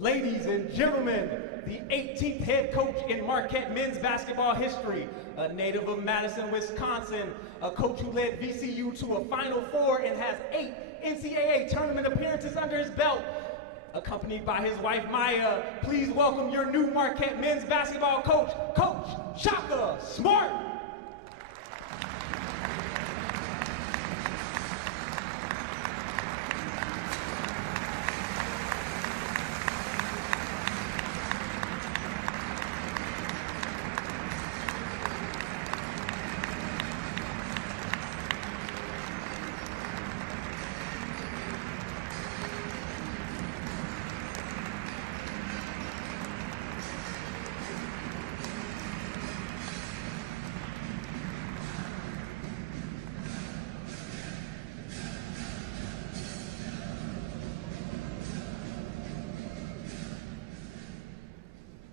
Ladies and gentlemen, the 18th head coach in Marquette men's basketball history, a native of Madison, Wisconsin, a coach who led VCU to a Final Four and has 8 NCAA tournament appearances under his belt. Accompanied by his wife, Maya, please welcome your new Marquette men's basketball coach, Coach Shaka Smart.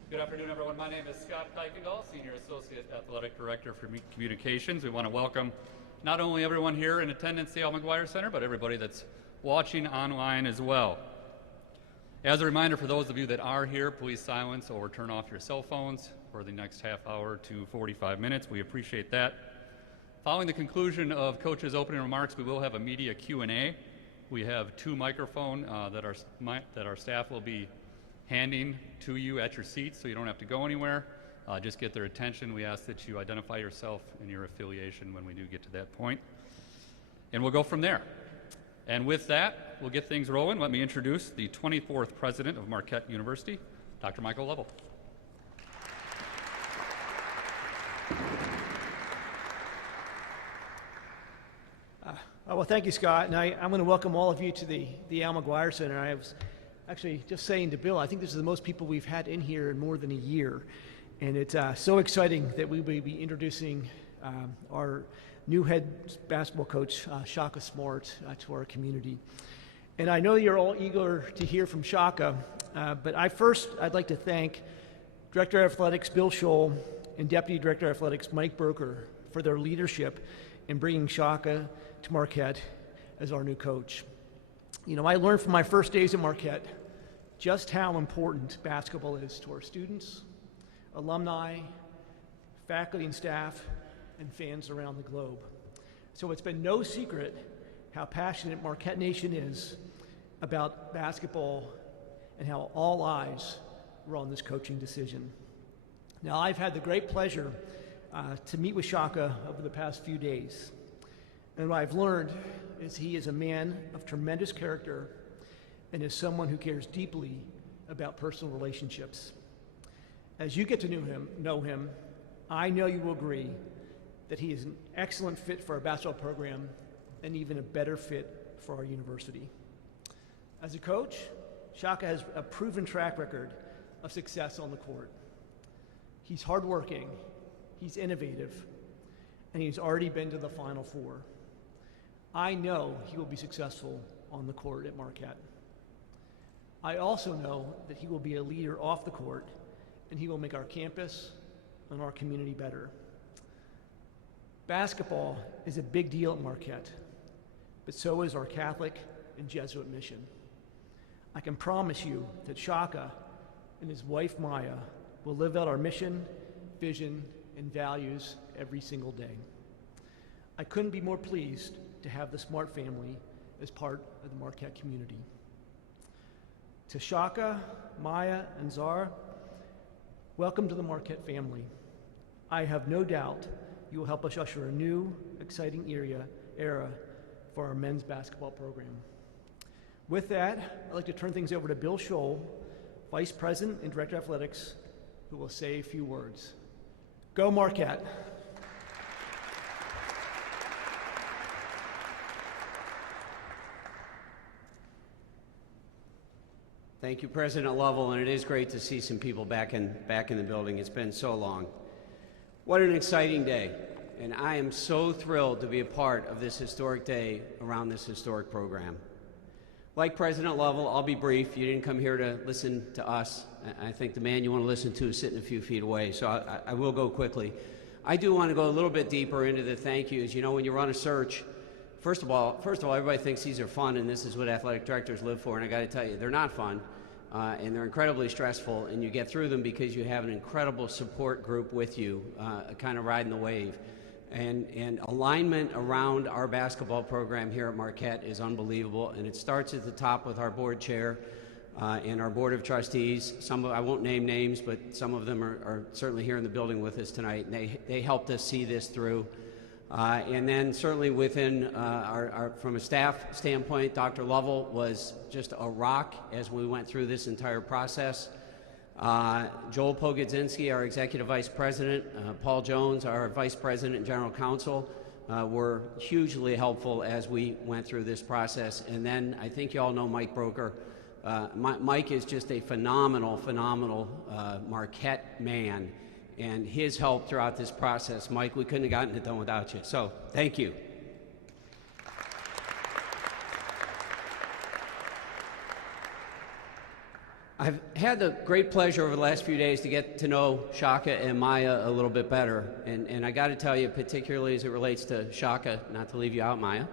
Good afternoon, everyone. My name is Scott Kuykendall, Senior Associate Athletic Director for Communications. We want to welcome not only everyone here in attendance at the Al McGuire Center, but everybody that's watching online as well. As a reminder for those of you that are here, please silence or turn off your cell phones for the next half hour to 45 minutes. We appreciate that. Following the conclusion of Coach's opening remarks, we will have a media Q&A. We have 2 microphones that our staff will be handing to you at your seats, so you don't have to go anywhere. Just get their attention. We ask that you identify yourself and your affiliation when we do get to that point. And we'll go from there. And with that, we'll get things rolling. Let me introduce the 24th president of Marquette University, Dr. Michael Lovell. Well, thank you, Scott. And I'm going to welcome all of you to the Al McGuire Center. I was actually just saying to Bill, I think this is the most people we've had in here in more than a year. And it's so exciting that we will be introducing our new head basketball coach, Shaka Smart, to our community. And I know you're all eager to hear from Shaka, but I'd like to thank Director of Athletics Bill Scholl and Deputy Director of Athletics Mike Berker for their leadership in bringing Shaka to Marquette as our new coach. You know, I learned from my first days at Marquette just how important basketball is to our students, alumni, faculty and staff, and fans around the globe. So it's been no secret how passionate Marquette Nation is about basketball and how all eyes were on this coaching decision. Now, I've had the great pleasure to meet with Shaka over the past few days. And what I've learned is he is a man of tremendous character and is someone who cares deeply about personal relationships. As you get to know him, I know you will agree that he is an excellent fit for our basketball program and even a better fit for our university. As a coach, Shaka has a proven track record of success on the court. He's hardworking, he's innovative, and he's already been to the Final Four. I know he will be successful on the court at Marquette. I also know that he will be a leader off the court, and he will make our campus and our community better. Basketball is a big deal at Marquette, but so is our Catholic and Jesuit mission. I can promise you that Shaka and his wife Maya will live out our mission, vision, and values every single day. I couldn't be more pleased to have the Smart family as part of the Marquette community. To Shaka, Maya, and Zara, welcome to the Marquette family. I have no doubt you will help us usher a new, exciting era for our men's basketball program. With that, I'd like to turn things over to Bill Scholl, Vice President and Director of Athletics, who will say a few words. Go Marquette! Thank you, President Lovell, and it is great to see some people back in the building. It's been so long. What an exciting day, and I am so thrilled to be a part of this historic day around this historic program. Like President Lovell, I'll be brief. You didn't come here to listen to us. I think the man you want to listen to is sitting a few feet away, so I will go quickly. I do want to go a little bit deeper into the thank yous. You know, when you run a search, First of all, everybody thinks these are fun, and this is what athletic directors live for, and I got to tell you, they're not fun. and they're incredibly stressful, and you get through them because you have an incredible support group with you, kind of riding the wave. And alignment around our basketball program here at Marquette is unbelievable, and it starts at the top with our board chair and our board of trustees. I won't name names, but some of them are certainly here in the building with us tonight, and they helped us see this through. And then certainly within from a staff standpoint, Dr. Lovell was just a rock as we went through this entire process. Joel Pogodzinski, our Executive Vice President, Paul Jones, our Vice President and General Counsel, were hugely helpful as we went through this process. And then I think you all know Mike Broker. Mike is just a phenomenal Marquette man, and his help throughout this process. Mike, we couldn't have gotten it done without you, so thank you. I've had the great pleasure over the last few days to get to know Shaka and Maya a little bit better, and I got to tell you, particularly as it relates to Shaka, not to leave you out, Maya,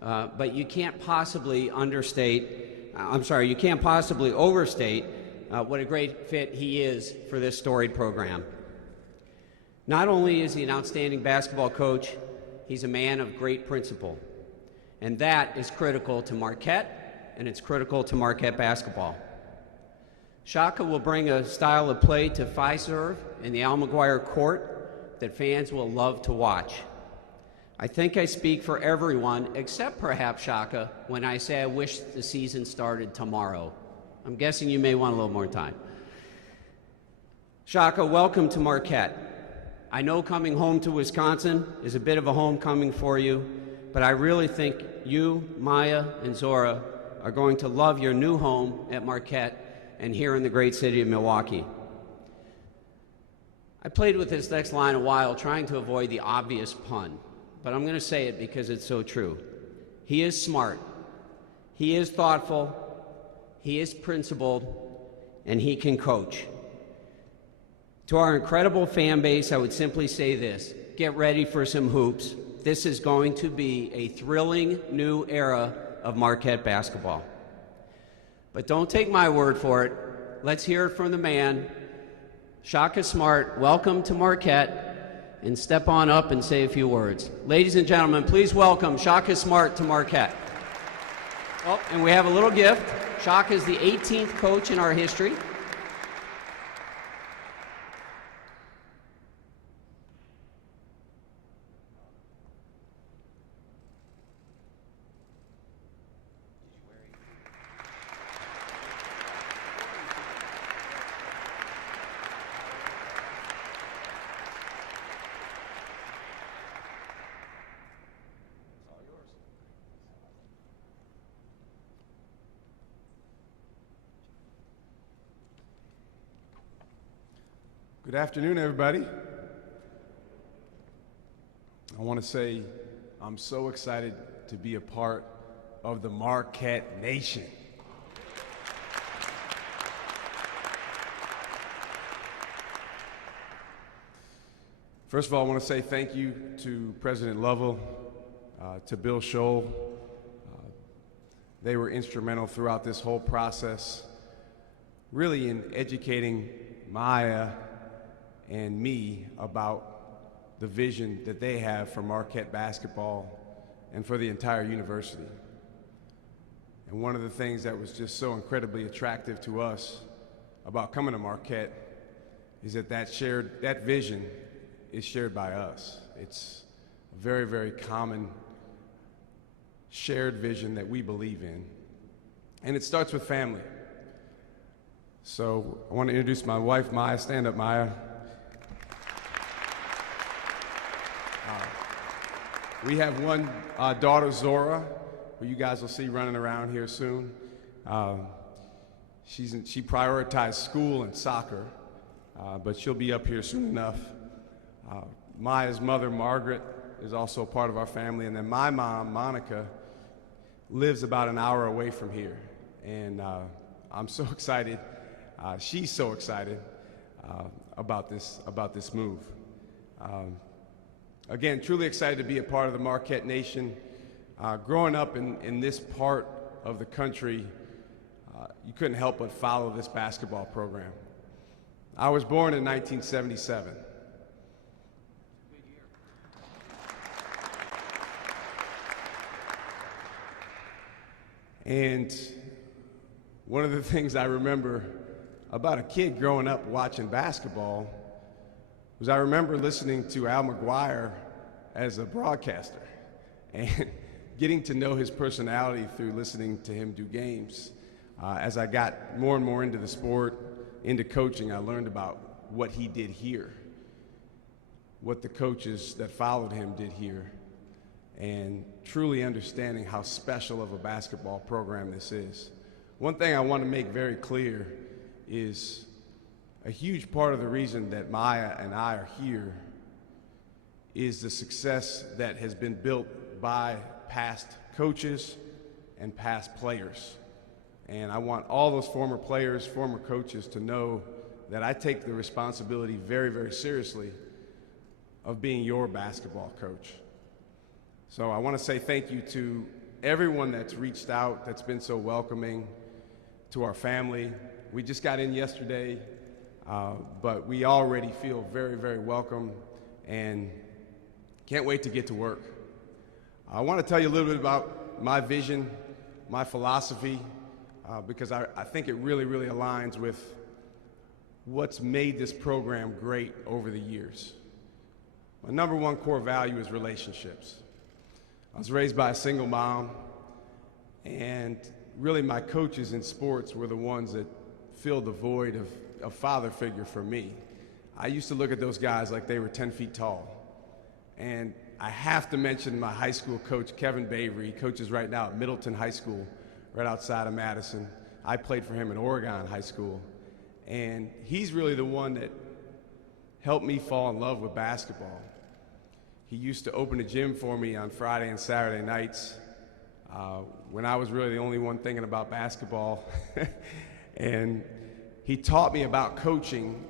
but you can't possibly you can't possibly overstate what a great fit he is for this storied program. Not only is he an outstanding basketball coach, he's a man of great principle, and that is critical to Marquette, and it's critical to Marquette basketball. Shaka will bring a style of play to Fiserv and the Al McGuire court that fans will love to watch. I think I speak for everyone, except perhaps Shaka, when I say I wish the season started tomorrow. I'm guessing you may want a little more time. Shaka, welcome to Marquette. I know coming home to Wisconsin is a bit of a homecoming for you, but I really think you, Maya, and Zora are going to love your new home at Marquette and here in the great city of Milwaukee. I played with this next line a while, trying to avoid the obvious pun, but I'm going to say it because it's so true. He is smart, he is thoughtful, he is principled, and he can coach. To our incredible fan base, I would simply say this: get ready for some hoops. This is going to be a thrilling new era of Marquette basketball. But don't take my word for it. Let's hear it from the man, Shaka Smart. Welcome to Marquette, and step on up and say a few words. Ladies and gentlemen, please welcome Shaka Smart to Marquette. Oh, and we have a little gift. Shaka is the 18th coach in our history. Good afternoon, everybody. I want to say I'm so excited to be a part of the Marquette Nation. First of all, I want to say thank you to President Lovell, to Bill Scholl. They were instrumental throughout this whole process, really in educating Maya and me about the vision that they have for Marquette basketball and for the entire university. And one of the things that was just so incredibly attractive to us about coming to Marquette is that that vision is shared by us. It's a very, very common shared vision that we believe in. And it starts with family. So I want to introduce my wife, Maya. Stand up, Maya. We have one daughter, Zora, who you guys will see running around here soon. She prioritized school and soccer, but she'll be up here soon enough. Maya's mother, Margaret, is also part of our family, and then my mom, Monica, lives about an hour away from here, and I'm so excited. She's so excited about this move. Again, truly excited to be a part of the Marquette Nation. Growing up in this part of the country, you couldn't help but follow this basketball program. I was born in 1977. And one of the things I remember about a kid growing up watching basketball was I remember listening to Al McGuire as a broadcaster and getting to know his personality through listening to him do games. As I got more and more into the sport, into coaching, I learned about what he did here, what the coaches that followed him did here, and truly understanding how special of a basketball program this is. One thing I want to make very clear is a huge part of the reason that Maya and I are here is the success that has been built by past coaches and past players. And I want all those former players, former coaches to know that I take the responsibility very, very seriously of being your basketball coach. So I want to say thank you to everyone that's reached out, that's been so welcoming, to our family. We just got in yesterday, but we already feel very, very welcome and can't wait to get to work. I want to tell you a little bit about my vision, my philosophy, because I think it really, really aligns with what's made this program great over the years. My number one core value is relationships. I was raised by a single mom, and really my coaches in sports were the ones that filled the void of a father figure for me. I used to look at those guys like they were 10 feet tall. And I have to mention my high school coach, Kevin Bavery. He coaches right now at Middleton High School, right outside of Madison. I played for him at Oregon High School. And he's really the one that helped me fall in love with basketball. He used to open a gym for me on Friday and Saturday nights when I was really the only one thinking about basketball. And he taught me about coaching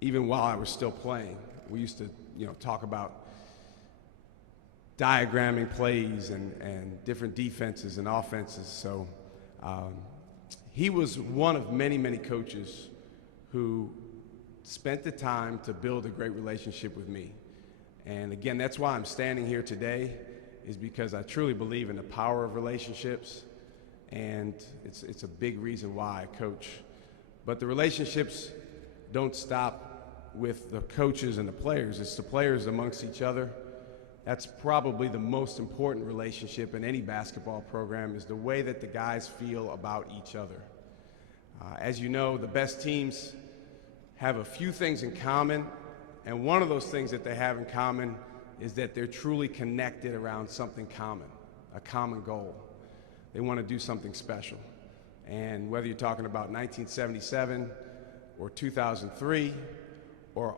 even while I was still playing. We used to, talk about diagramming plays and different defenses and offenses. So he was one of many, many coaches who spent the time to build a great relationship with me. And again, that's why I'm standing here today, is because I truly believe in the power of relationships, and it's a big reason why I coach. But the relationships don't stop with the coaches and the players. It's the players amongst each other. That's probably the most important relationship in any basketball program, is the way that the guys feel about each other. As you know, the best teams have a few things in common, and one of those things that they have in common is that they're truly connected around something common, a common goal. They want to do something special. And whether you're talking about 1977 or 2003 or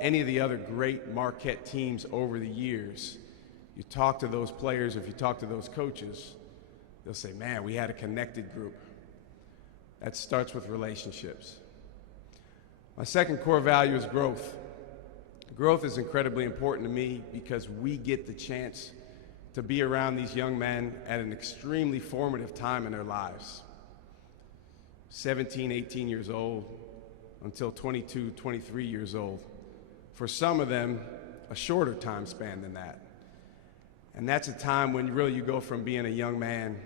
any of the other great Marquette teams over the years, you talk to those players, if you talk to those coaches, they'll say, man, we had a connected group. That starts with relationships. My second core value is growth. Growth is incredibly important to me because we get the chance to be around these young men at an extremely formative time in their lives. 17, 18 years old until 22, 23 years old. For some of them, a shorter time span than that. And that's a time when you go from being a young man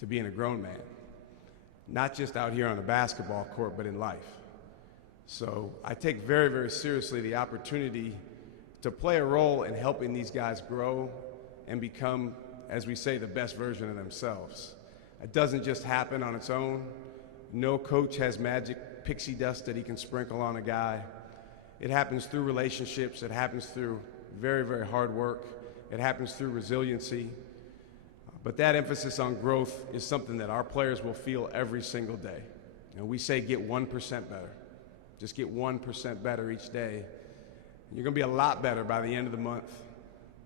to being a grown man. Not just out here on a basketball court, but in life. So I take very, very seriously the opportunity to play a role in helping these guys grow and become, as we say, the best version of themselves. It doesn't just happen on its own. No coach has magic pixie dust that he can sprinkle on a guy. It happens through relationships. It happens through very, very hard work. It happens through resiliency. But that emphasis on growth is something that our players will feel every single day. We say get 1% better. Just get 1% better each day. You're going to be a lot better by the end of the month,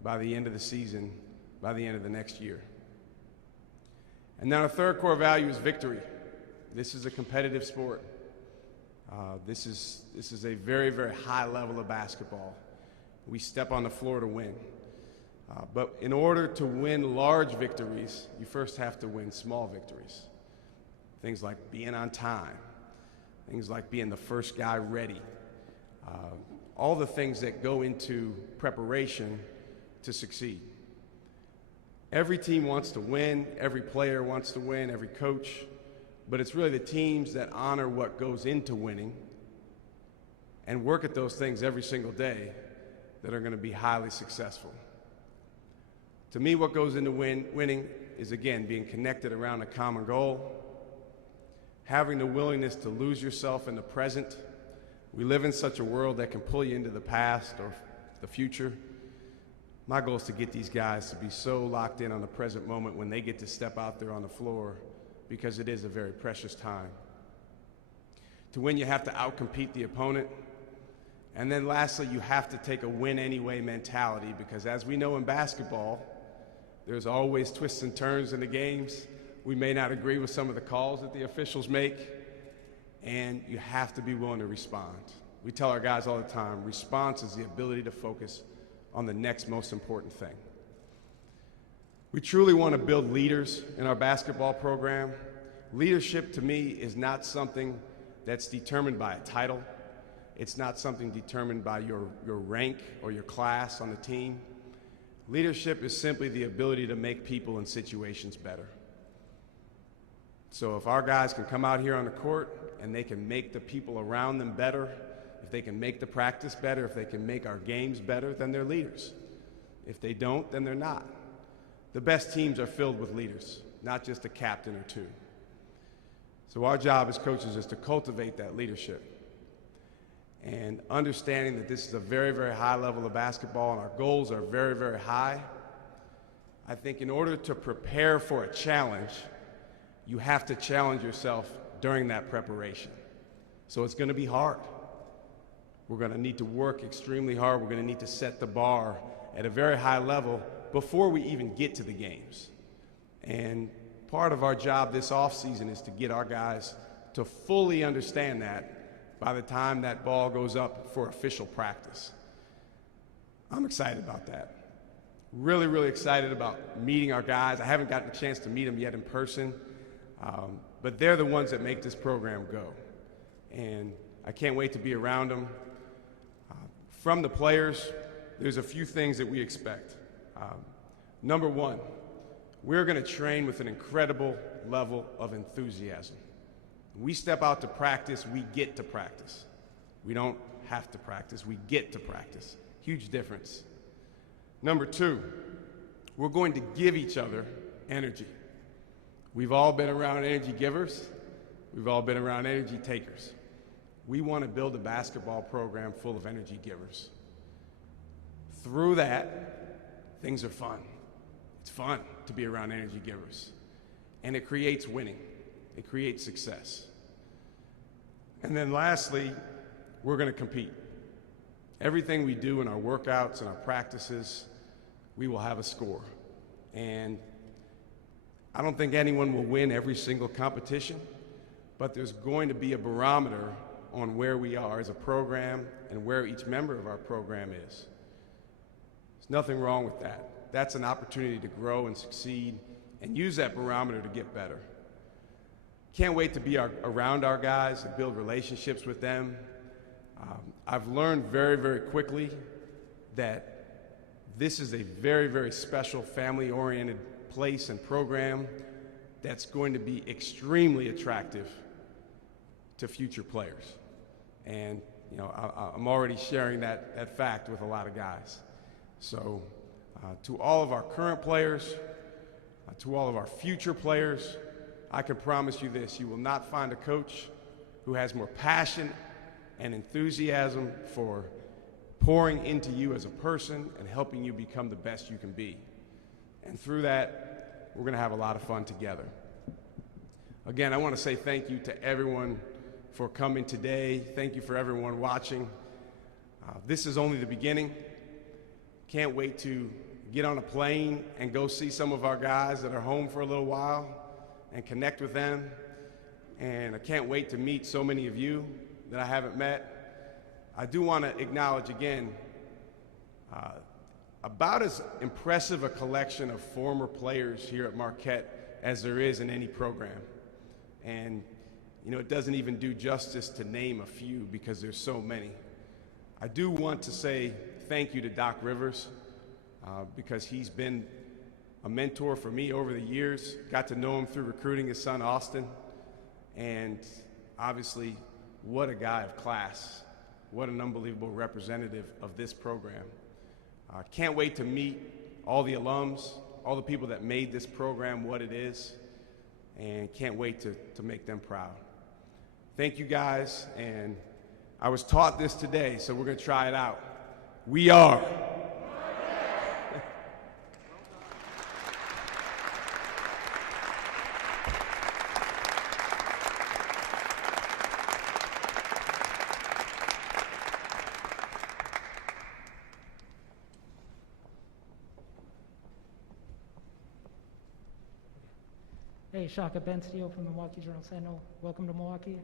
by the end of the season, by the end of the next year. And then our third core value is victory. This is a competitive sport. This is a very, very high level of basketball. We step on the floor to win. But in order to win large victories, you first have to win small victories. things like being on time, things like being the first guy ready, all the things that go into preparation to succeed. Every team wants to win, every player wants to win, every coach, but it's really the teams that honor what goes into winning and work at those things every single day that are going to be highly successful. To me, what goes into winning is, again, being connected around a common goal, having the willingness to lose yourself in the present. We live in such a world that can pull you into the past or the future. My goal is to get these guys to be so locked in on the present moment when they get to step out there on the floor, because it is a very precious time. To win, you have to outcompete the opponent. And then lastly, you have to take a win-anyway mentality, because as we know in basketball, there's always twists and turns in the games. We may not agree with some of the calls that the officials make, and you have to be willing to respond. We tell our guys all the time, response is the ability to focus on the next most important thing. We truly want to build leaders in our basketball program. Leadership, to me, is not something that's determined by a title. It's not something determined by your rank or your class on the team. Leadership is simply the ability to make people in situations better. So if our guys can come out here on the court and they can make the people around them better, if they can make the practice better, if they can make our games better, then they're leaders. If they don't, then they're not. The best teams are filled with leaders, not just a captain or two. So our job as coaches is to cultivate that leadership. And understanding that this is a very, very high level of basketball and our goals are very, very high, I think in order to prepare for a challenge, you have to challenge yourself during that preparation. So it's going to be hard. We're going to need to work extremely hard. We're going to need to set the bar at a very high level before we even get to the games. And part of our job this offseason is to get our guys to fully understand that by the time that ball goes up for official practice. I'm excited about that. Really, really excited about meeting our guys. I haven't gotten a chance to meet them yet in person, but they're the ones that make this program go. And I can't wait to be around them. From the players, there's a few things that we expect. Number one, we're going to train with an incredible level of enthusiasm. We step out to practice, we get to practice. We don't have to practice, we get to practice. Huge difference. Number two, we're going to give each other energy. We've all been around energy givers. We've all been around energy takers. We want to build a basketball program full of energy givers. Through that, things are fun. It's fun to be around energy givers. And it creates winning. It creates success. And then lastly, we're going to compete. Everything we do in our workouts and our practices, we will have a score. And I don't think anyone will win every single competition, but there's going to be a barometer on where we are as a program and where each member of our program is. There's nothing wrong with that. That's an opportunity to grow and succeed and use that barometer to get better. Can't wait to be around our guys and build relationships with them. I've learned very, very quickly that this is a very, very special family-oriented place and program that's going to be extremely attractive to future players. And you know, I'm already sharing that fact with a lot of guys. So to all of our current players, to all of our future players, I can promise you this: you will not find a coach who has more passion and enthusiasm for pouring into you as a person and helping you become the best you can be. And through that, we're going to have a lot of fun together. Again, I want to say thank you to everyone for coming today. Thank you for everyone watching. This is only the beginning. Can't wait to get on a plane and go see some of our guys that are home for a little while and connect with them. And I can't wait to meet so many of you that I haven't met. I do want to acknowledge again, about as impressive a collection of former players here at Marquette as there is in any program. And, it doesn't even do justice to name a few because there's so many. I do want to say thank you to Doc Rivers because he's been a mentor for me over the years. Got to know him through recruiting his son, Austin. And obviously, what a guy of class. What an unbelievable representative of this program. Can't wait to meet all the alums, all the people that made this program what it is, and can't wait to make them proud. Thank you guys, and I was taught this today, so we're going to try it out. We are. Hey, Shaka Steele from the Milwaukee Journal-Sentinel. Welcome to Milwaukee.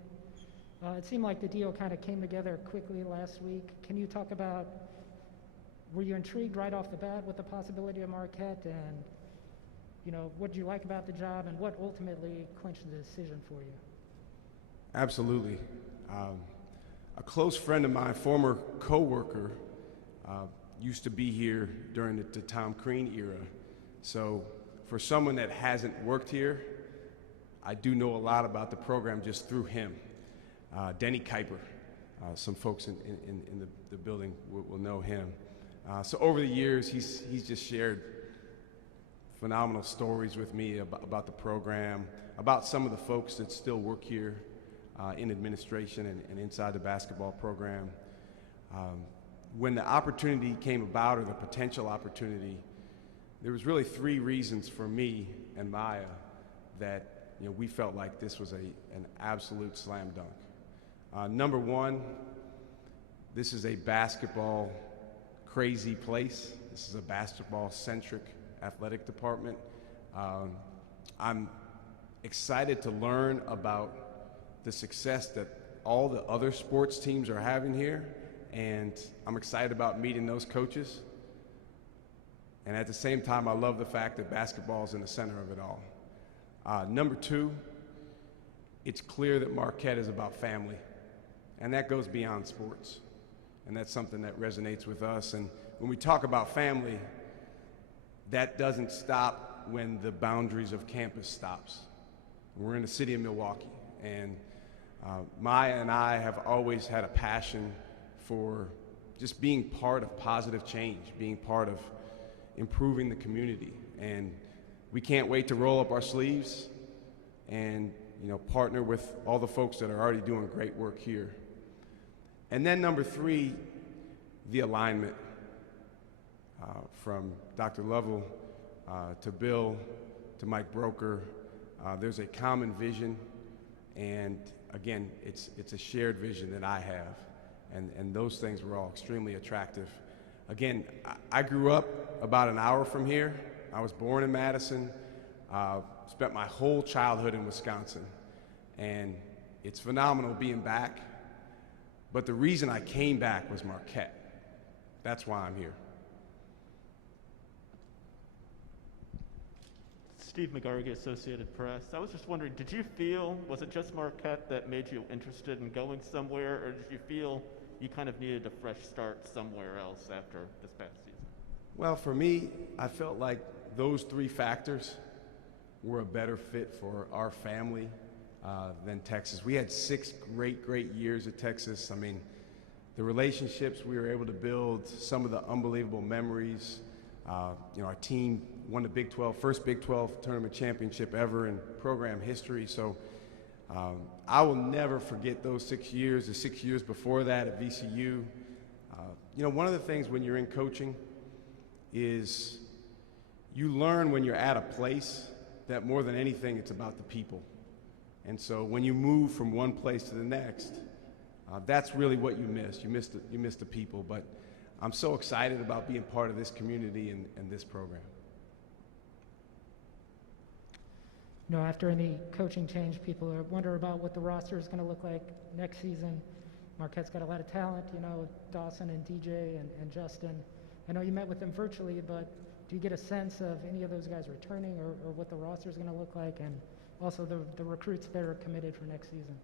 It seemed like the deal kind of came together quickly last week. Can you talk about, were you intrigued right off the bat with the possibility of Marquette, and what did you like about the job, and what ultimately clinched the decision for you? Absolutely. A close friend of mine, former co-worker, used to be here during the Tom Crean era. So for someone that hasn't worked here, I do know a lot about the program just through him. Denny Kuiper, some folks in the building will know him. So over the years, he's just shared phenomenal stories with me about the program, about some of the folks that still work here in administration and inside the basketball program. When the opportunity came about, or the potential opportunity, there was really three reasons for me and Maya that we felt like this was an absolute slam dunk. Number one, this is a basketball crazy place. This is a basketball-centric athletic department. I'm excited to learn about the success that all the other sports teams are having here, and I'm excited about meeting those coaches. And at the same time, I love the fact that basketball is in the center of it all. Number two, it's clear that Marquette is about family, and that goes beyond sports. And that's something that resonates with us. And when we talk about family, that doesn't stop when the boundaries of campus stops. We're in the city of Milwaukee, and Maya and I have always had a passion for just being part of positive change, being part of improving the community. And we can't wait to roll up our sleeves and partner with all the folks that are already doing great work here. And then number three, the alignment from Dr. Lovell to Bill to Mike Broker. There's a common vision, and again, it's a shared vision that I have, and those things were all extremely attractive. Again, I grew up about an hour from here. I was born in Madison, spent my whole childhood in Wisconsin, and it's phenomenal being back. But the reason I came back was Marquette. That's why I'm here. Steve McGargy, Associated Press. I was just wondering, did you feel, was it just Marquette that made you interested in going somewhere, or did you feel you kind of needed a fresh start somewhere else after this past season? Well, for me, I felt like those three factors were a better fit for our family than Texas. We had 6 great years at Texas. I mean, the relationships we were able to build, some of the unbelievable memories. Our team won the first Big 12 tournament championship ever in program history. So I will never forget those 6 years, the 6 years before that at VCU. One of the things when you're in coaching is you learn when you're at a place that more than anything, it's about the people. And so when you move from one place to the next, that's really what you miss. You miss the people. But I'm so excited about being part of this community and this program. After any coaching change, people wonder about what the roster is going to look like next season. Marquette's got a lot of talent, Dawson and DJ and Justin. I know you met with them virtually, but do you get a sense of any of those guys returning or what the roster is going to look like? And also the recruits that are committed for next season?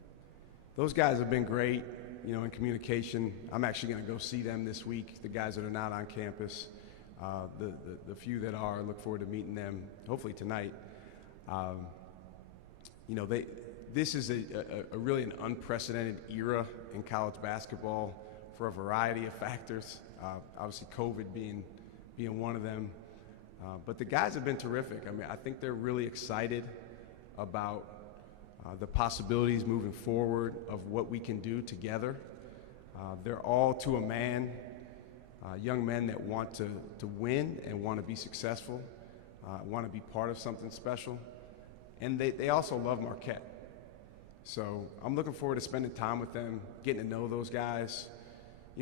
Those guys have been great, in communication. I'm actually going to go see them this week, the guys that are not on campus. The few that are, look forward to meeting them, hopefully tonight. This is a really an unprecedented era in college basketball for a variety of factors. Obviously, COVID being one of them. But the guys have been terrific. I mean, I think they're really excited about the possibilities moving forward of what we can do together. They're all, to a man, young men that want to win and want to be successful, want to be part of something special. And they also love Marquette. So I'm looking forward to spending time with them, getting to know those guys.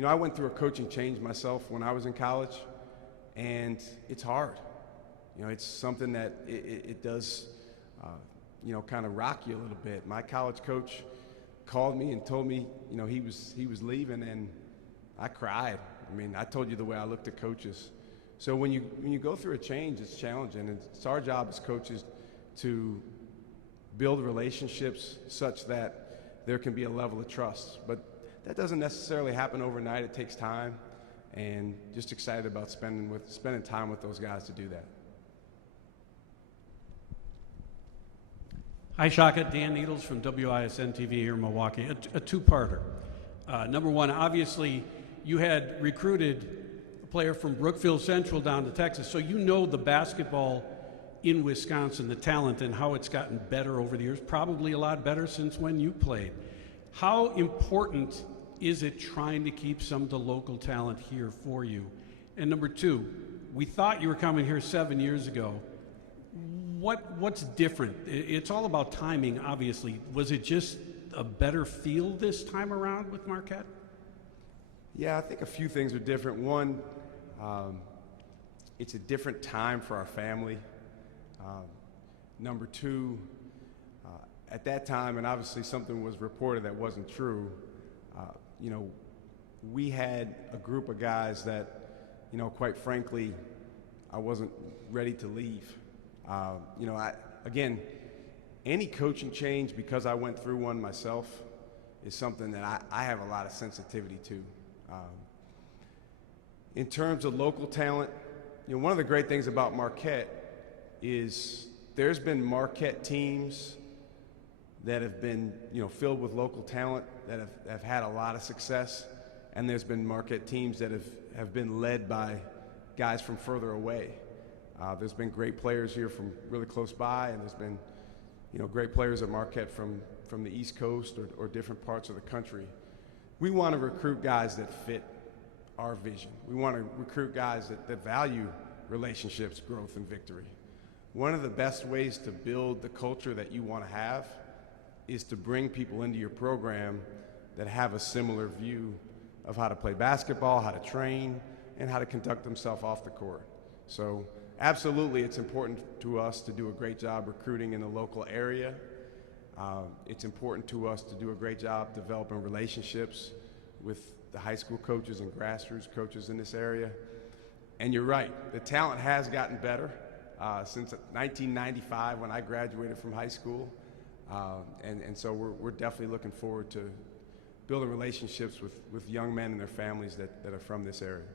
I went through a coaching change myself when I was in college, and it's hard. It's something that it does, kind of rock you a little bit. My college coach called me and told me, he was leaving, and I cried. I mean, I told you the way I looked at coaches. So when you go through a change, it's challenging, and it's our job as coaches to build relationships such that there can be a level of trust. But that doesn't necessarily happen overnight. It takes time, and just excited about spending time with those guys to do that. Hi, Shaka. Dan Needles from WISN TV here in Milwaukee. A two-parter. Number one, obviously, you had recruited a player from Brookfield Central down to Texas, so you know the basketball in Wisconsin, the talent, and how it's gotten better over the years, probably a lot better since when you played. How important is it trying to keep some of the local talent here for you? And number two, we thought you were coming here 7 years ago. What's different? It's all about timing, obviously. Was it just a better feel this time around with Marquette? Yeah, I think a few things are different. One, it's a different time for our family. Number two, at that time, and obviously something was reported that wasn't true, we had a group of guys that, quite frankly, I wasn't ready to leave. Again, any coaching change, because I went through one myself, is something that I have a lot of sensitivity to. In terms of local talent, one of the great things about Marquette is there's been Marquette teams that have been, filled with local talent that have had a lot of success, and there's been Marquette teams that have been led by guys from further away. There's been great players here from really close by, and there's been, great players at Marquette from the East Coast or different parts of the country. We want to recruit guys that fit our vision. We want to recruit guys that value relationships, growth, and victory. One of the best ways to build the culture that you want to have is to bring people into your program that have a similar view of how to play basketball, how to train, and how to conduct themselves off the court. So absolutely, it's important to us to do a great job recruiting in the local area. It's important to us to do a great job developing relationships with the high school coaches and grassroots coaches in this area. And you're right, the talent has gotten better since 1995 when I graduated from high school. And so we're definitely looking forward to building relationships with young men and their families that are from this area.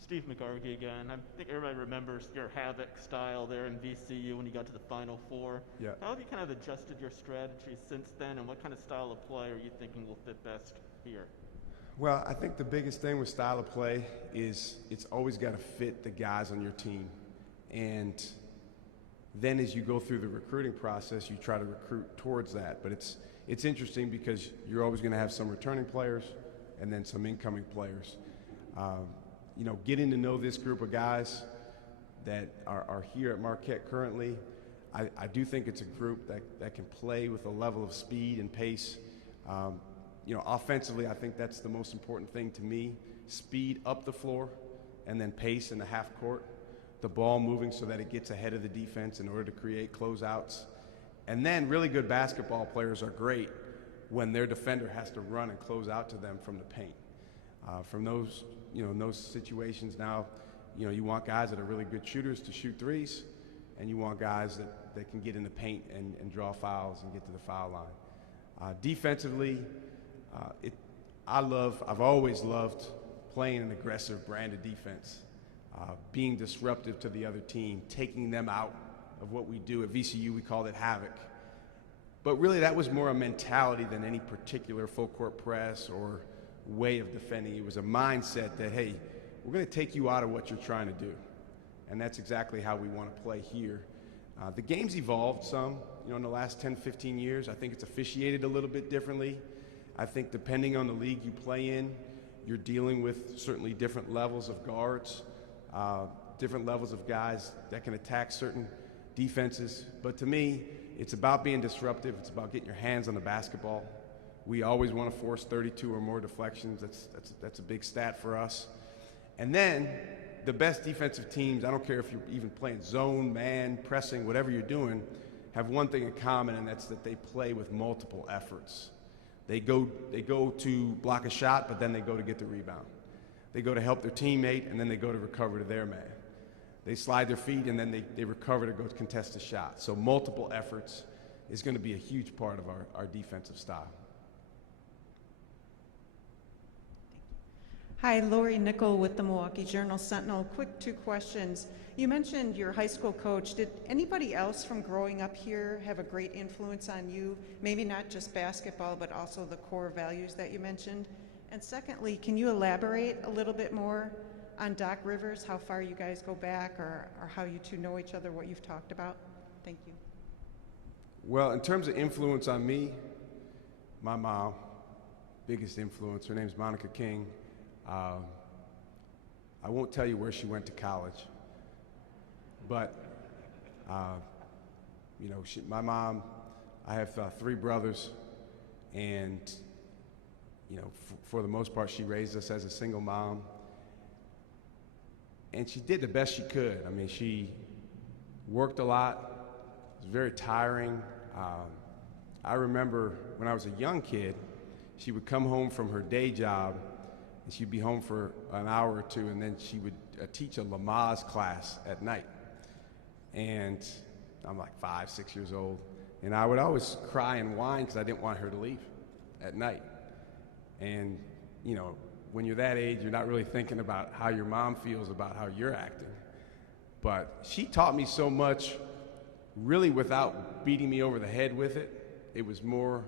Steve McGarvey again. I think everybody remembers your havoc style there in VCU when you got to the Final Four. Yeah. How have you kind of adjusted your strategy since then, and what kind of style of play are you thinking will fit best here? Well, I think the biggest thing with style of play is it's always got to fit the guys on your team. And then as you go through the recruiting process, you try to recruit towards that. But it's interesting because you're always going to have some returning players and then some incoming players. Getting to know this group of guys that are here at Marquette currently, I do think it's a group that can play with a level of speed and pace. Offensively, I think that's the most important thing to me. Speed up the floor and then pace in the half court. The ball moving so that it gets ahead of the defense in order to create closeouts. And then really good basketball players are great when their defender has to run and close out to them from the paint. From those, in those situations now, you want guys that are really good shooters to shoot threes, and you want guys that can get in the paint and draw fouls and get to the foul line. Defensively, I've always loved playing an aggressive brand of defense, being disruptive to the other team, taking them out of what we do. At VCU, we called it havoc. But really, that was more a mentality than any particular full court press or way of defending. It was a mindset that, hey, we're going to take you out of what you're trying to do. And that's exactly how we want to play here. The game's evolved some, in the last 10, 15 years. I think it's officiated a little bit differently. I think depending on the league you play in, you're dealing with certainly different levels of guards, different levels of guys that can attack certain defenses. But to me, it's about being disruptive. It's about getting your hands on the basketball. We always want to force 32 or more deflections. That's a big stat for us. And then the best defensive teams, I don't care if you're even playing zone, man, pressing, whatever you're doing, have one thing in common, and that's that they play with multiple efforts. They go to block a shot, but then they go to get the rebound. They go to help their teammate, and then they go to recover to their man. They slide their feet, and then they recover to go contest a shot. So multiple efforts is going to be a huge part of our defensive style. Hi, Lori Nickel with the Milwaukee Journal-Sentinel. Quick 2 questions. You mentioned your high school coach. Did anybody else from growing up here have a great influence on you? Maybe not just basketball, but also the core values that you mentioned. And secondly, can you elaborate a little bit more on Doc Rivers, how far you guys go back, or how you two know each other, what you've talked about? Thank you. Well, in terms of influence on me, my mom, biggest influence, her name's Monica King. I won't tell you where she went to college, but my mom, I have 3 brothers, and for the most part, she raised us as a single mom, and she did the best she could. I mean, she worked a lot. It was very tiring. I remember when I was a young kid, she would come home from her day job, and she'd be home for an hour or 2, and then she would teach a Lamaze class at night. And I'm like 5, 6 years old, and I would always cry and whine because I didn't want her to leave at night. And, when you're that age, you're not really thinking about how your mom feels about how you're acting. But she taught me so much, really without beating me over the head with it. It was more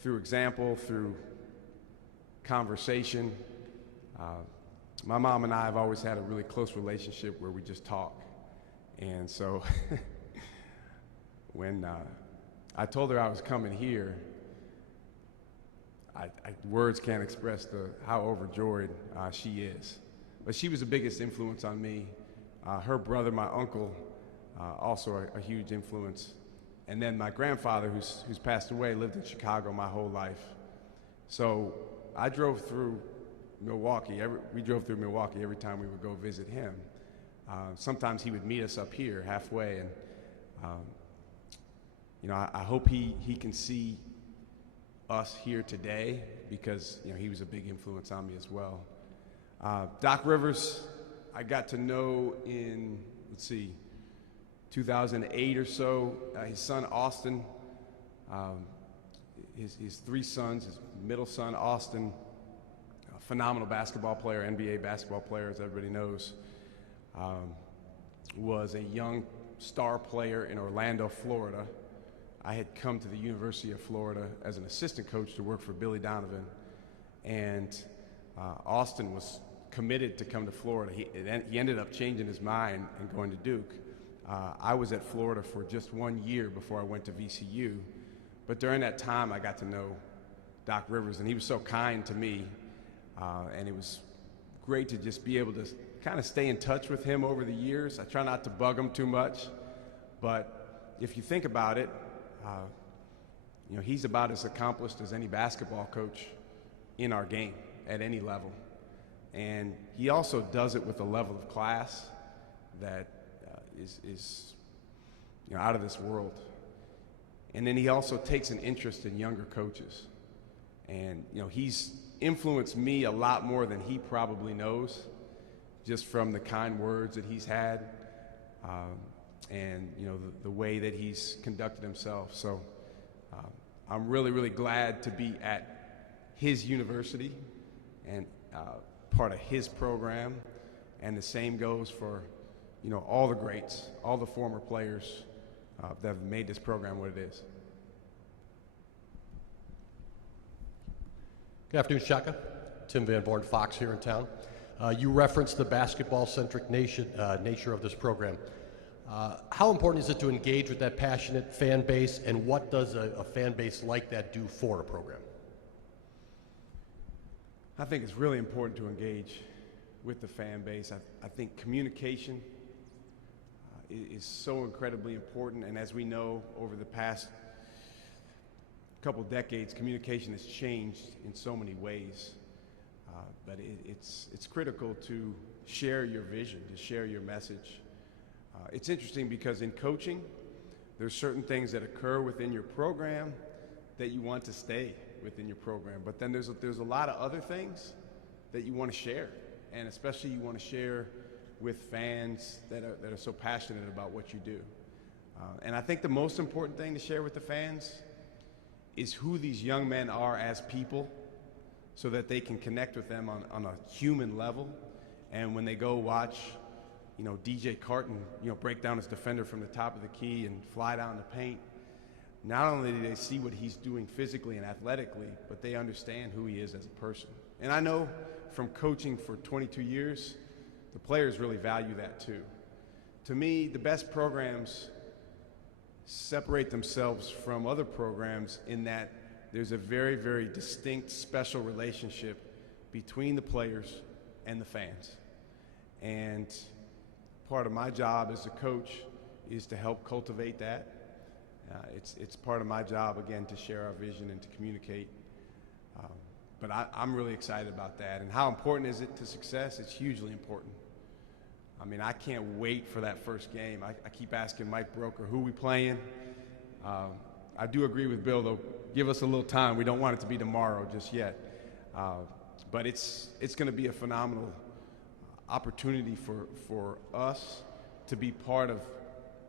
through example, through conversation. My mom and I have always had a really close relationship where we just talk. And so when I told her I was coming here, words can't express how overjoyed she is. But she was the biggest influence on me. Her brother, my uncle, also a huge influence. And then my grandfather, who's passed away, lived in Chicago my whole life. So I drove through Milwaukee. We drove through Milwaukee every time we would go visit him. Sometimes he would meet us up here halfway, and I hope he can see us here today because he was a big influence on me as well. Doc Rivers, I got to know in 2008 or so. His son Austin, his 3 sons, his middle son Austin, a phenomenal basketball player, NBA basketball player, as everybody knows, was a young star player in Orlando, Florida. I had come to the University of Florida as an assistant coach to work for Billy Donovan, and Austin was committed to come to Florida. He ended up changing his mind and going to Duke. I was at Florida for just 1 year before I went to VCU, but during that time I got to know Doc Rivers, and he was so kind to me, and it was great to just be able to kind of stay in touch with him over the years. I try not to bug him too much, but if you think about it, he's about as accomplished as any basketball coach in our game at any level. And he also does it with a level of class that is out of this world. And then he also takes an interest in younger coaches. And, he's influenced me a lot more than he probably knows, just from the kind words that he's had, and the way that he's conducted himself. So I'm really, really glad to be at his university and part of his program, and the same goes for all the greats, all the former players that have made this program what it is. Good afternoon, Shaka. Tim Van Born, Fox here in town. You referenced the basketball-centric nature of this program. How important is it to engage with that passionate fan base, and what does a fan base like that do for a program? I think it's really important to engage with the fan base. I think communication is so incredibly important, and as we know, over the past couple decades, communication has changed in so many ways. But it's critical to share your vision, to share your message. It's interesting because in coaching, there's certain things that occur within your program that you want to stay within your program. But then there's a lot of other things that you want to share, and especially you want to share with fans that are so passionate about what you do. And I think the most important thing to share with the fans is who these young men are as people, so that they can connect with them on a human level. And when they go watch, DJ Carton, break down his defender from the top of the key and fly down the paint, not only do they see what he's doing physically and athletically, but they understand who he is as a person. And I know from coaching for 22 years, the players really value that too. To me, the best programs separate themselves from other programs in that there's a very, very distinct, special relationship between the players and the fans. And part of my job as a coach is to help cultivate that. It's part of my job, again, to share our vision and to communicate. But I'm really excited about that. And how important is it to success? It's hugely important. I mean, I can't wait for that first game. I keep asking Mike Broker, who we playing? I do agree with Bill, though. Give us a little time. We don't want it to be tomorrow just yet. But it's going to be a phenomenal opportunity for us to be part of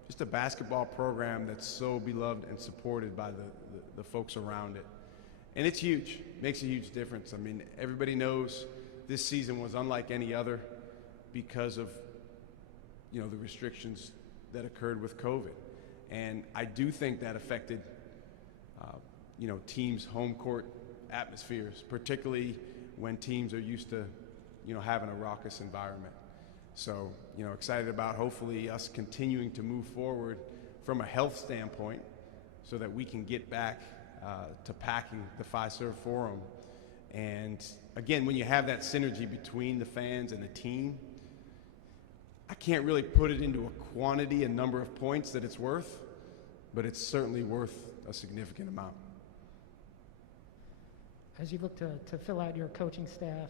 just a basketball program that's so beloved and supported by the folks around it. And it's huge. Makes a huge difference. I mean, everybody knows this season was unlike any other because of the restrictions that occurred with COVID. And I do think that affected teams' home court atmospheres, particularly when teams are used to, having a raucous environment. So, excited about hopefully us continuing to move forward from a health standpoint so that we can get back to packing the Fiserv Forum. And again, when you have that synergy between the fans and the team, I can't really put it into a quantity and number of points that it's worth, but it's certainly worth a significant amount. As you look to fill out your coaching staff,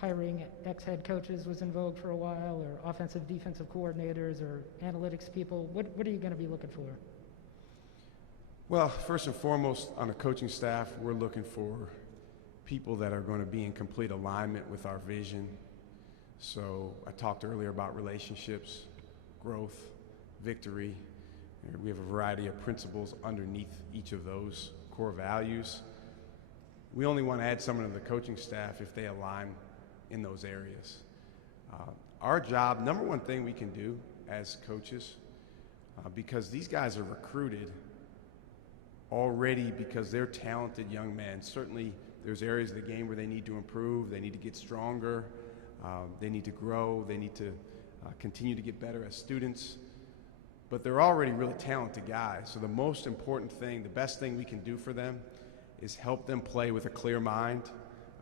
hiring ex-head coaches was in vogue for a while, or offensive, defensive coordinators, or analytics people. What are you going to be looking for? Well, first and foremost, on the coaching staff, we're looking for people that are going to be in complete alignment with our vision. So I talked earlier about relationships, growth, victory. We have a variety of principles underneath each of those core values. We only want to add someone to the coaching staff if they align in those areas. Our job, number one thing we can do as coaches, because these guys are recruited already because they're talented young men. Certainly there's areas of the game where they need to improve, they need to get stronger, they need to grow, they need to continue to get better as students. But they're already really talented guys. So the most important thing, the best thing we can do for them is help them play with a clear mind,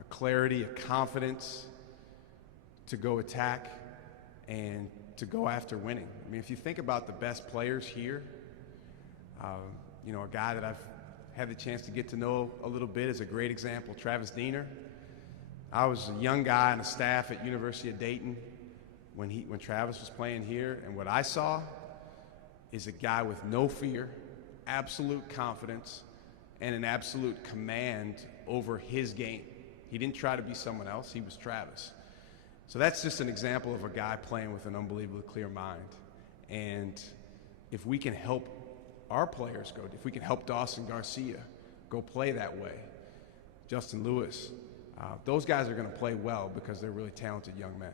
a clarity, a confidence to go attack and to go after winning. I mean, if you think about the best players here, a guy that I've had the chance to get to know a little bit is a great example, Travis Diener. I was a young guy on the staff at University of Dayton when Travis was playing here, and what I saw is a guy with no fear, absolute confidence, and an absolute command over his game. He didn't try to be someone else, he was Travis. So that's just an example of a guy playing with an unbelievably clear mind. And if we can help our players go, if we can help Dawson Garcia go play that way, Justin Lewis, those guys are going to play well because they're really talented young men.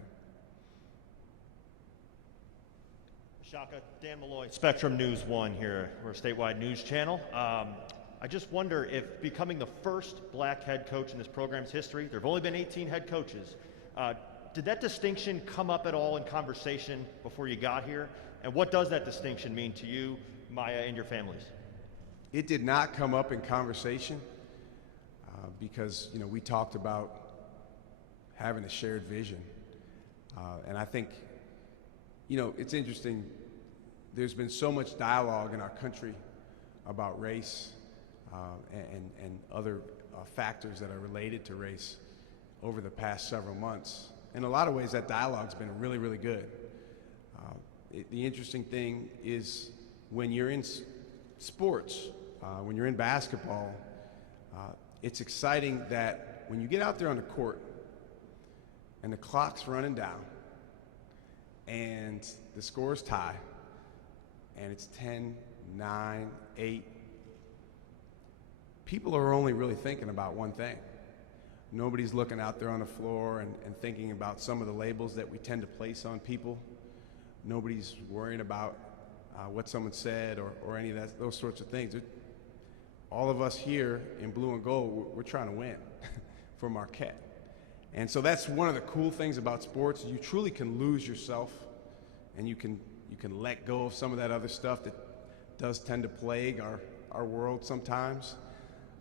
Shaka, Dan Malloy, Spectrum News 1 here. We're a statewide news channel. I just wonder if becoming the first black head coach in this program's history, there have only been 18 head coaches, did that distinction come up at all in conversation before you got here? And what does that distinction mean to you, Maya, and your families? It did not come up in conversation because, you know, we talked about having a shared vision. And I think, you know, it's interesting. There's been so much dialogue in our country about race and other factors that are related to race over the past several months. In a lot of ways, that dialogue's been really, really good. The interesting thing is when you're in sports, when you're in basketball, it's exciting that when you get out there on the court and the clock's running down and the score's tie and it's 10, 9, 8, people are only really thinking about one thing. Nobody's looking out there on the floor and thinking about some of the labels that we tend to place on people. Nobody's worrying about what someone said or any of those sorts of things. All of us here in blue and gold, we're trying to win for Marquette. And so that's one of the cool things about sports. You truly can lose yourself, and you can let go of some of that other stuff that does tend to plague our world sometimes.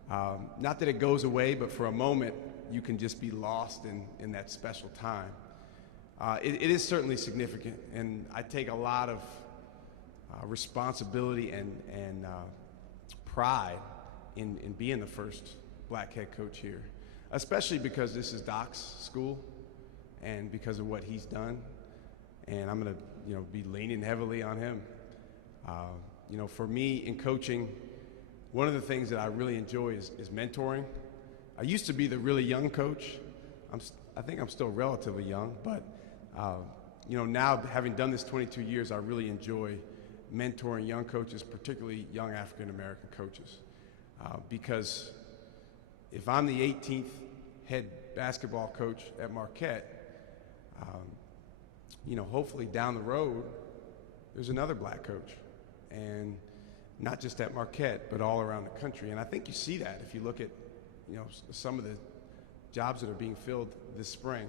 Not that it goes away, but for a moment, you can just be lost in that special time. It is certainly significant, and I take a lot of responsibility and pride in being the first black head coach here, especially because this is Doc's school and because of what he's done. And I'm going to, be leaning heavily on him. For me in coaching, one of the things that I really enjoy is mentoring. I used to be the really young coach. I think I'm still relatively young, but now having done this 22 years, I really enjoy mentoring young coaches, particularly young African-American coaches. Because if I'm the 18th head basketball coach at Marquette, hopefully down the road, there's another black coach. And not just at Marquette, but all around the country. And I think you see that if you look at, some of the jobs that are being filled this spring.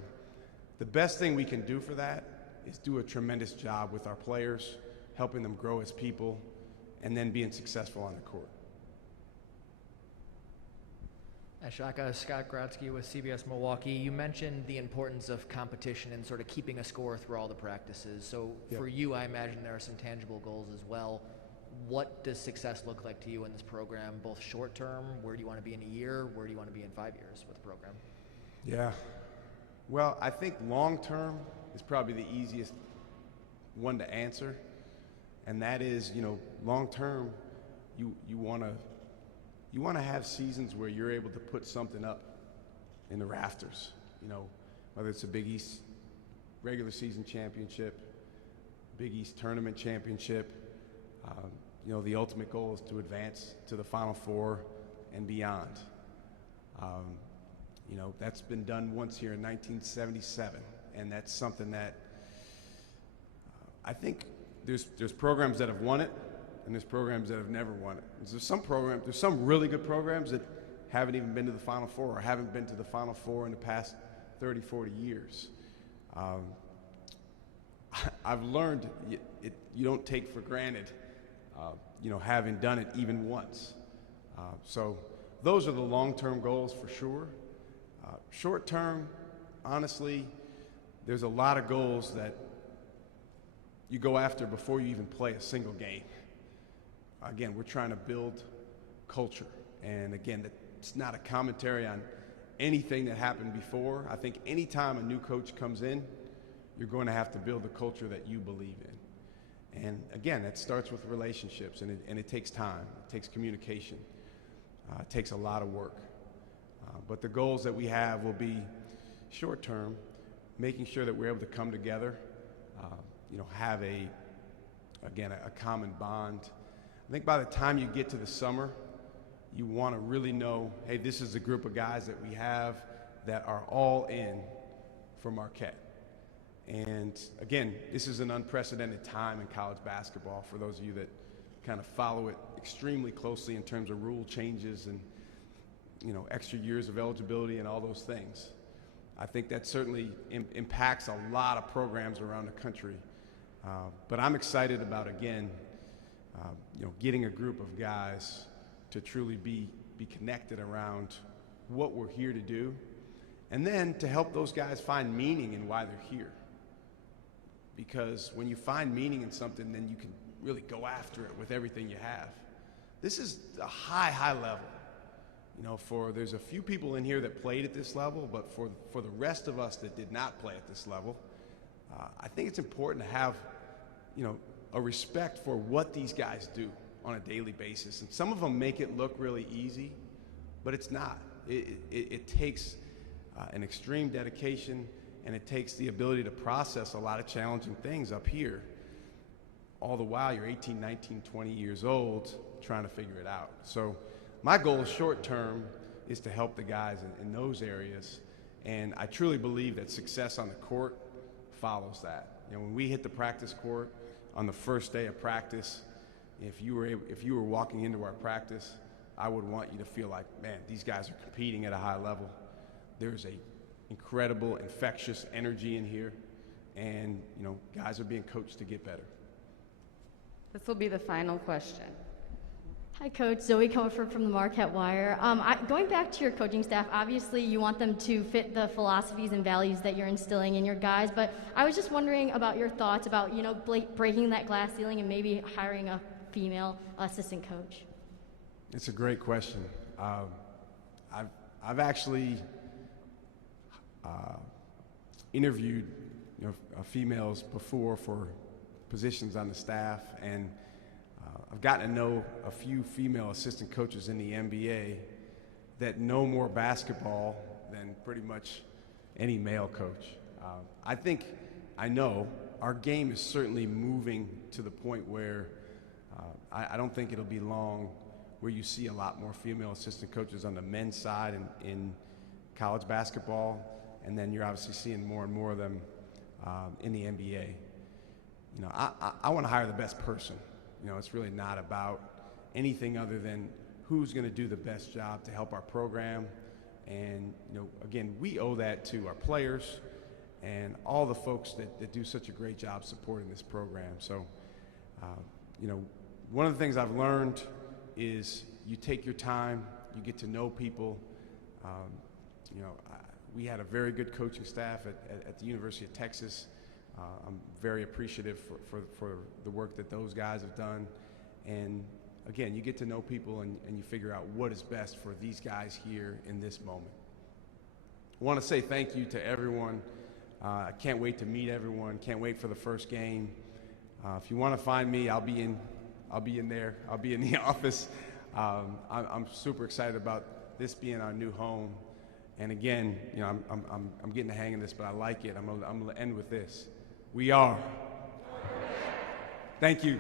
The best thing we can do for that is do a tremendous job with our players, helping them grow as people, and then being successful on the court. Shaka, Scott Grotzky with CBS Milwaukee. You mentioned the importance of competition and sort of keeping a score through all the practices. So for you, I imagine there are some tangible goals as well. What does success look like to you in this program, both short term, where do you want to be in a year, where do you want to be in 5 years with the program? Yeah. Well, I think long term is probably the easiest one to answer. And that is, long term, you want to have seasons where you're able to put something up in the rafters, whether it's a Big East regular season championship, Big East tournament championship. The ultimate goal is to advance to the Final Four and beyond. That's been done once here in 1977, and that's something that I think there's programs that have won it, and there's programs that have never won it. There's some really good programs that haven't even been to the Final Four or haven't been to the Final Four in the past 30, 40 years. I've learned you don't take for granted, having done it even once. So those are the long-term goals for sure. Short-term, honestly, there's a lot of goals that you go after before you even play a single game. Again, we're trying to build culture. And again, it's not a commentary on anything that happened before. I think anytime a new coach comes in, you're going to have to build the culture that you believe in. And again, that starts with relationships, and it takes time. It takes communication. It takes a lot of work. But the goals that we have will be short term, making sure that we're able to come together, have a common bond. I think by the time you get to the summer, you want to really know, hey, this is a group of guys that we have that are all in for Marquette. And again, this is an unprecedented time in college basketball for those of you that kind of follow it extremely closely in terms of rule changes and, extra years of eligibility and all those things. I think that certainly impacts a lot of programs around the country. But I'm excited about, again, getting a group of guys to truly be connected around what we're here to do, and then to help those guys find meaning in why they're here. Because when you find meaning in something, then you can really go after it with everything you have. This is a high level. There's a few people in here that played at this level, but for the rest of us that did not play at this level, I think it's important to have, a respect for what these guys do on a daily basis. And some of them make it look really easy, but it's not. It takes an extreme dedication, and it takes the ability to process a lot of challenging things up here. All the while, you're 18, 19, 20 years old trying to figure it out. So my goal short term is to help the guys in those areas, and I truly believe that success on the court follows that. When we hit the practice court on the first day of practice, if you were walking into our practice, I would want you to feel like, man, these guys are competing at a high level. There's a incredible, infectious energy in here, and guys are being coached to get better. This will be the final question. Hi, Coach. Zoe Comfort from the Marquette Wire. Going back to your coaching staff, obviously you want them to fit the philosophies and values that you're instilling in your guys, but I was just wondering about your thoughts about, breaking that glass ceiling and maybe hiring a female assistant coach. It's a great question. I've actually interviewed females before for positions on the staff, and I've gotten to know a few female assistant coaches in the NBA that know more basketball than pretty much any male coach. I know our game is certainly moving to the point where I don't think it'll be long where you see a lot more female assistant coaches on the men's side in college basketball, and then you're obviously seeing more and more of them in the NBA. I want to hire the best person. It's really not about anything other than who's going to do the best job to help our program. And, again, we owe that to our players and all the folks that do such a great job supporting this program. So, one of the things I've learned is you take your time, you get to know people. We had a very good coaching staff at the University of Texas. I'm very appreciative for the work that those guys have done. And again, you get to know people and you figure out what is best for these guys here in this moment. I want to say thank you to everyone. I can't wait to meet everyone. Can't wait for the first game. If you want to find me, I'll be in there. I'll be in the office. I'm super excited about this being our new home. And again, I'm getting the hang of this, but I like it. I'm going to end with this. We are. Thank you.